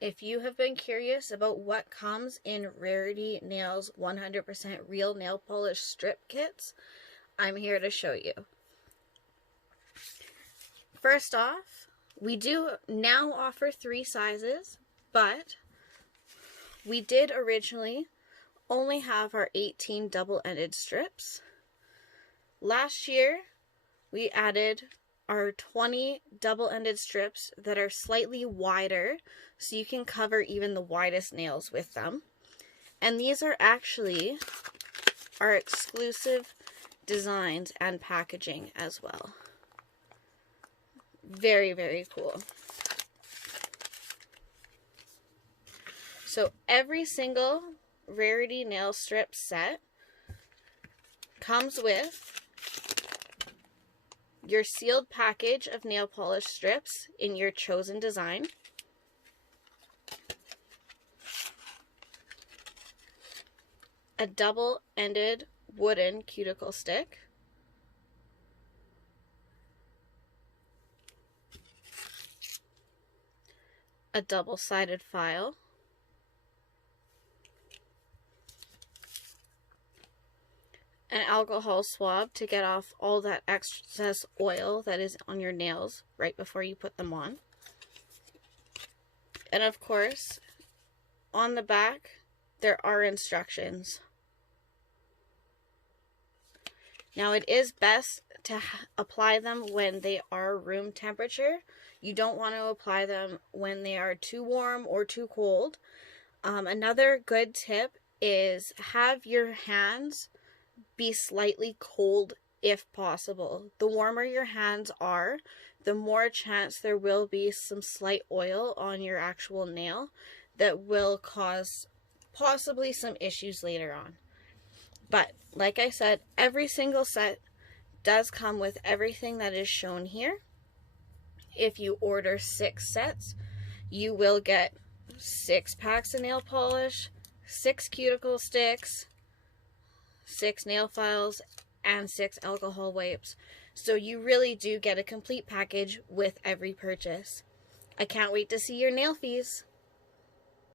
If you have been curious about what comes in Rarity Nails 100% real nail polish strip kits, I'm here to show you. First off, we do now offer 3 sizes, but we did originally only have our 18 double-ended strips. Last year, we added our 20 double-ended strips that are slightly wider, so you can cover even the widest nails with them. And these are actually our exclusive designs and packaging as well. Very, very cool. So every single Rarity nail strip set comes with your sealed package of nail polish strips in your chosen design, a double-ended wooden cuticle stick, a double-sided file, an alcohol swab to get off all that excess oil that is on your nails right before you put them on. And of course, on the back, there are instructions. Now, it is best to apply them when they are room temperature. You don't want to apply them when they are too warm or too cold. Another good tip is have your hands be slightly cold if possible. The warmer your hands are, the more chance there will be some slight oil on your actual nail that will cause possibly some issues later on. But like I said, every single set does come with everything that is shown here. If you order 6 sets, you will get 6 packs of nail polish, 6 cuticle sticks, 6 nail files, and 6 alcohol wipes. So you really do get a complete package with every purchase. I can't wait to see your nail fees.